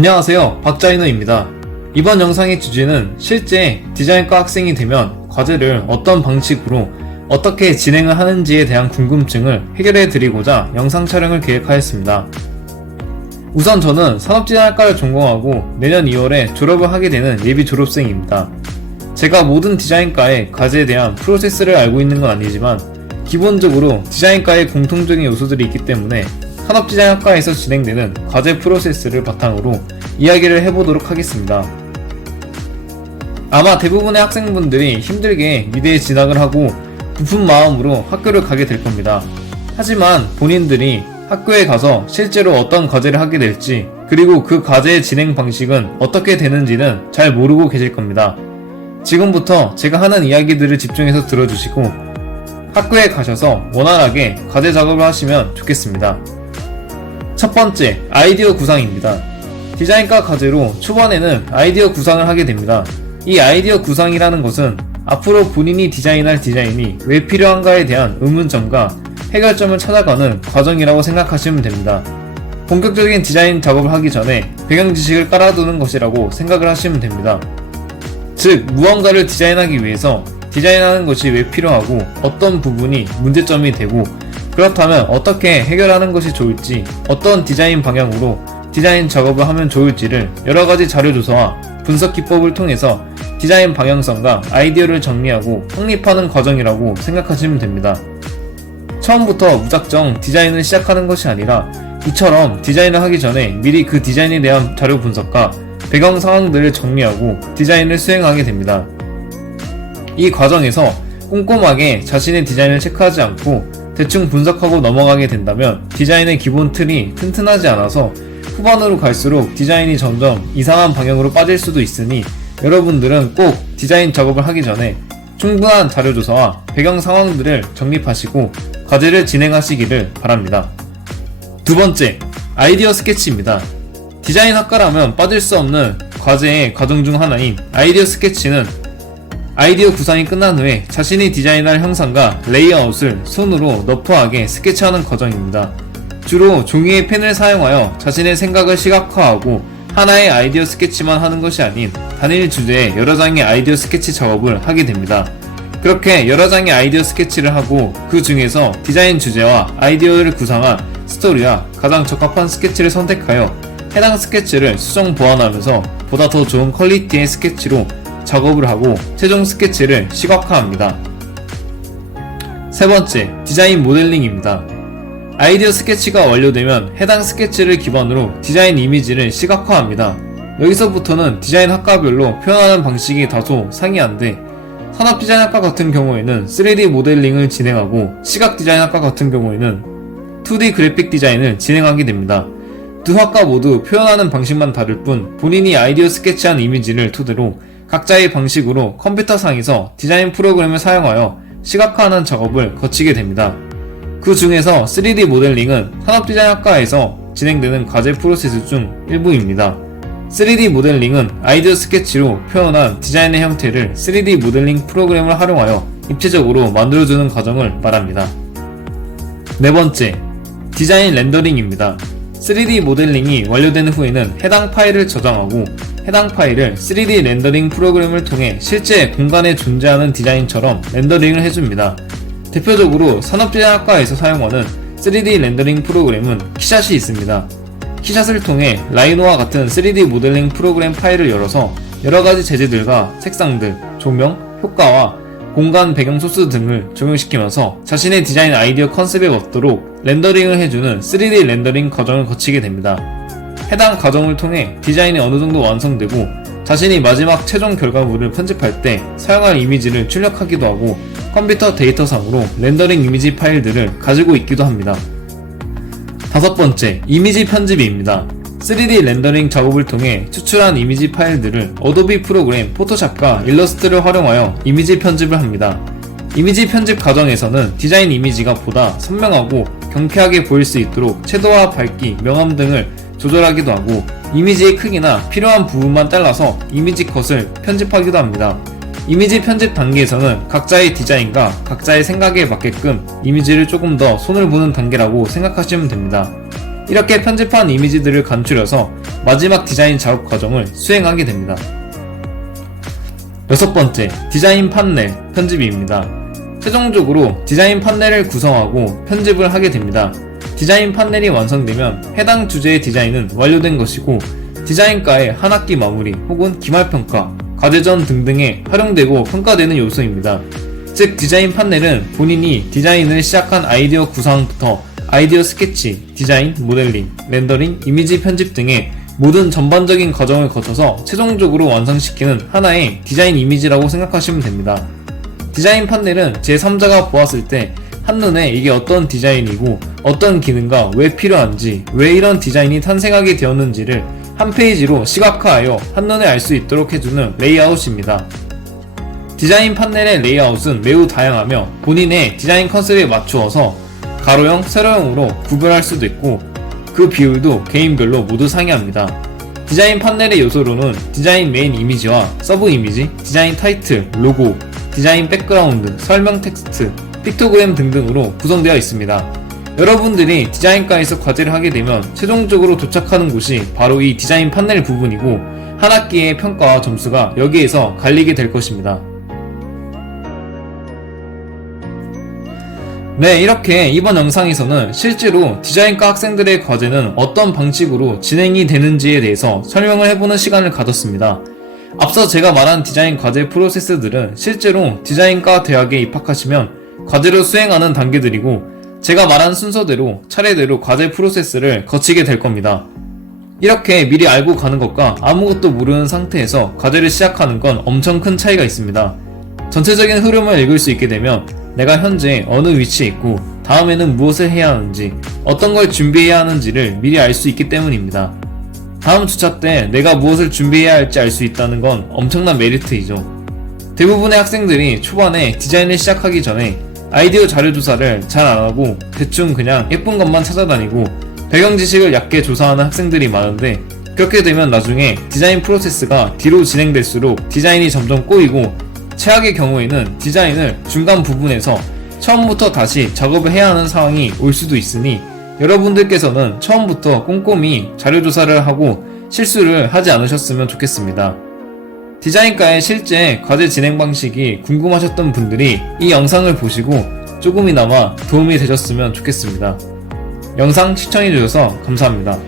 안녕하세요, 박자인호입니다. 이번 영상의 주제는 실제 디자인과 학생이 되면 과제를 어떤 방식으로 어떻게 진행을 하는지에 대한 궁금증을 해결해 드리고자 영상 촬영을 계획하였습니다. 우선 저는 산업디자인학과를 전공하고 내년 2월에 졸업을 하게 되는 예비 졸업생입니다. 제가 모든 디자인과의 과제에 대한 프로세스를 알고 있는 건 아니지만 기본적으로 디자인과의 공통적인 요소들이 있기 때문에 산업디자인학과에서 진행되는 과제 프로세스를 바탕으로 이야기를 해보도록 하겠습니다. 아마 대부분의 학생분들이 힘들게 미대에 진학을 하고 부푼 마음으로 학교를 가게 될 겁니다. 하지만 본인들이 학교에 가서 실제로 어떤 과제를 하게 될지, 그리고 그 과제의 진행 방식은 어떻게 되는지는 잘 모르고 계실 겁니다. 지금부터 제가 하는 이야기들을 집중해서 들어주시고 학교에 가셔서 원활하게 과제 작업을 하시면 좋겠습니다. 첫 번째, 아이디어 구상입니다. 디자인과 과제로 초반에는 아이디어 구상을 하게 됩니다. 이 아이디어 구상이라는 것은 앞으로 본인이 디자인할 디자인이 왜 필요한가에 대한 의문점과 해결점을 찾아가는 과정이라고 생각하시면 됩니다. 본격적인 디자인 작업을 하기 전에 배경 지식을 깔아두는 것이라고 생각을 하시면 됩니다. 즉, 무언가를 디자인하기 위해서 디자인하는 것이 왜 필요하고 어떤 부분이 문제점이 되고, 그렇다면 어떻게 해결하는 것이 좋을지, 어떤 디자인 방향으로 디자인 작업을 하면 좋을지를 여러가지 자료조사와 분석 기법을 통해서 디자인 방향성과 아이디어를 정리하고 확립하는 과정이라고 생각하시면 됩니다. 처음부터 무작정 디자인을 시작하는 것이 아니라 이처럼 디자인을 하기 전에 미리 그 디자인에 대한 자료 분석과 배경 상황들을 정리하고 디자인을 수행하게 됩니다. 이 과정에서 꼼꼼하게 자신의 디자인을 체크하지 않고 대충 분석하고 넘어가게 된다면 디자인의 기본 틀이 튼튼하지 않아서 후반으로 갈수록 디자인이 점점 이상한 방향으로 빠질 수도 있으니 여러분들은 꼭 디자인 작업을 하기 전에 충분한 자료조사와 배경 상황들을 정립하시고 과제를 진행하시기를 바랍니다. 두 번째, 아이디어 스케치입니다. 디자인 학과라면 빠질 수 없는 과제의 과정 중 하나인 아이디어 스케치는 아이디어 구상이 끝난 후에 자신이 디자인할 형상과 레이아웃을 손으로 러프하게 스케치하는 과정입니다. 주로 종이에 펜을 사용하여 자신의 생각을 시각화하고 하나의 아이디어 스케치만 하는 것이 아닌 단일 주제의 여러 장의 아이디어 스케치 작업을 하게 됩니다. 그렇게 여러 장의 아이디어 스케치를 하고 그 중에서 디자인 주제와 아이디어를 구상한 스토리와 가장 적합한 스케치를 선택하여 해당 스케치를 수정 보완하면서 보다 더 좋은 퀄리티의 스케치로 작업을 하고 최종 스케치를 시각화합니다. 세 번째, 디자인 모델링입니다. 아이디어 스케치가 완료되면 해당 스케치를 기반으로 디자인 이미지를 시각화합니다. 여기서부터는 디자인 학과별로 표현하는 방식이 다소 상이한데 산업디자인학과 같은 경우에는 3D 모델링을 진행하고 시각디자인학과 같은 경우에는 2D 그래픽 디자인을 진행하게 됩니다. 두 학과 모두 표현하는 방식만 다를 뿐 본인이 아이디어 스케치한 이미지를 토대로 각자의 방식으로 컴퓨터상에서 디자인 프로그램을 사용하여 시각화하는 작업을 거치게 됩니다. 그 중에서 3D 모델링은 산업디자인학과에서 진행되는 과제 프로세스 중 일부입니다. 3D 모델링은 아이디어 스케치로 표현한 디자인의 형태를 3D 모델링 프로그램을 활용하여 입체적으로 만들어주는 과정을 말합니다. 네 번째, 디자인 렌더링입니다. 3D 모델링이 완료된 후에는 해당 파일을 저장하고 해당 파일을 3D 렌더링 프로그램을 통해 실제 공간에 존재하는 디자인처럼 렌더링을 해줍니다. 대표적으로 산업디자인학과에서 사용하는 3D 렌더링 프로그램은 키샷이 있습니다. 키샷을 통해 라이노와 같은 3D 모델링 프로그램 파일을 열어서 여러가지 재질들과 색상들, 조명, 효과와 공간 배경 소스 등을 적용시키면서 자신의 디자인 아이디어 컨셉에 맞도록 렌더링을 해주는 3D 렌더링 과정을 거치게 됩니다. 해당 과정을 통해 디자인이 어느 정도 완성되고 자신이 마지막 최종 결과물을 편집할 때 사용할 이미지를 출력하기도 하고 컴퓨터 데이터상으로 렌더링 이미지 파일들을 가지고 있기도 합니다. 다섯 번째, 이미지 편집입니다. 3D 렌더링 작업을 통해 추출한 이미지 파일들을 어도비 프로그램 포토샵과 일러스트를 활용하여 이미지 편집을 합니다. 이미지 편집 과정에서는 디자인 이미지가 보다 선명하고 경쾌하게 보일 수 있도록 채도와 밝기, 명암 등을 조절하기도 하고 이미지의 크기나 필요한 부분만 잘라서 이미지 컷을 편집하기도 합니다. 이미지 편집 단계에서는 각자의 디자인과 각자의 생각에 맞게끔 이미지를 조금 더 손을 보는 단계라고 생각하시면 됩니다. 이렇게 편집한 이미지들을 간추려서 마지막 디자인 작업 과정을 수행하게 됩니다. 6번째, 디자인 판넬 편집입니다. 최종적으로 디자인 판넬을 구성하고 편집을 하게 됩니다. 디자인 판넬이 완성되면 해당 주제의 디자인은 완료된 것이고 디자인과의 한 학기 마무리 혹은 기말평가, 과제전 등등에 활용되고 평가되는 요소입니다. 즉 디자인 판넬은 본인이 디자인을 시작한 아이디어 구상부터 아이디어 스케치, 디자인, 모델링, 렌더링, 이미지 편집 등의 모든 전반적인 과정을 거쳐서 최종적으로 완성시키는 하나의 디자인 이미지라고 생각하시면 됩니다. 디자인 판넬은 제3자가 보았을 때 한눈에 이게 어떤 디자인이고 어떤 기능과 왜 필요한지, 왜 이런 디자인이 탄생하게 되었는지를 한 페이지로 시각화하여 한눈에 알 수 있도록 해주는 레이아웃입니다. 디자인 판넬의 레이아웃은 매우 다양하며 본인의 디자인 컨셉에 맞추어서 가로형, 세로형으로 구별할 수도 있고 그 비율도 개인별로 모두 상이합니다. 디자인 판넬의 요소로는 디자인 메인 이미지와 서브 이미지, 디자인 타이틀, 로고, 디자인 백그라운드, 설명 텍스트, 픽토그램 등등으로 구성되어 있습니다. 여러분들이 디자인과에서 과제를 하게 되면 최종적으로 도착하는 곳이 바로 이 디자인 판넬 부분이고 한 학기의 평가와 점수가 여기에서 갈리게 될 것입니다. 네, 이렇게 이번 영상에서는 실제로 디자인과 학생들의 과제는 어떤 방식으로 진행이 되는지에 대해서 설명을 해보는 시간을 가졌습니다. 앞서 제가 말한 디자인 과제 프로세스들은 실제로 디자인과 대학에 입학하시면 과제로 수행하는 단계들이고 제가 말한 순서대로 차례대로 과제 프로세스를 거치게 될 겁니다. 이렇게 미리 알고 가는 것과 아무것도 모르는 상태에서 과제를 시작하는 건 엄청 큰 차이가 있습니다. 전체적인 흐름을 읽을 수 있게 되면 내가 현재 어느 위치에 있고 다음에는 무엇을 해야 하는지, 어떤 걸 준비해야 하는지를 미리 알 수 있기 때문입니다. 다음 주차 때 내가 무엇을 준비해야 할지 알 수 있다는 건 엄청난 메리트이죠. 대부분의 학생들이 초반에 디자인을 시작하기 전에 아이디어 자료 조사를 잘 안하고 대충 그냥 예쁜 것만 찾아다니고 배경 지식을 얕게 조사하는 학생들이 많은데 그렇게 되면 나중에 디자인 프로세스가 뒤로 진행될수록 디자인이 점점 꼬이고 최악의 경우에는 디자인을 중간 부분에서 처음부터 다시 작업을 해야 하는 상황이 올 수도 있으니 여러분들께서는 처음부터 꼼꼼히 자료 조사를 하고 실수를 하지 않으셨으면 좋겠습니다. 디자인과의 실제 과제 진행 방식이 궁금하셨던 분들이 이 영상을 보시고 조금이나마 도움이 되셨으면 좋겠습니다. 영상 시청해주셔서 감사합니다.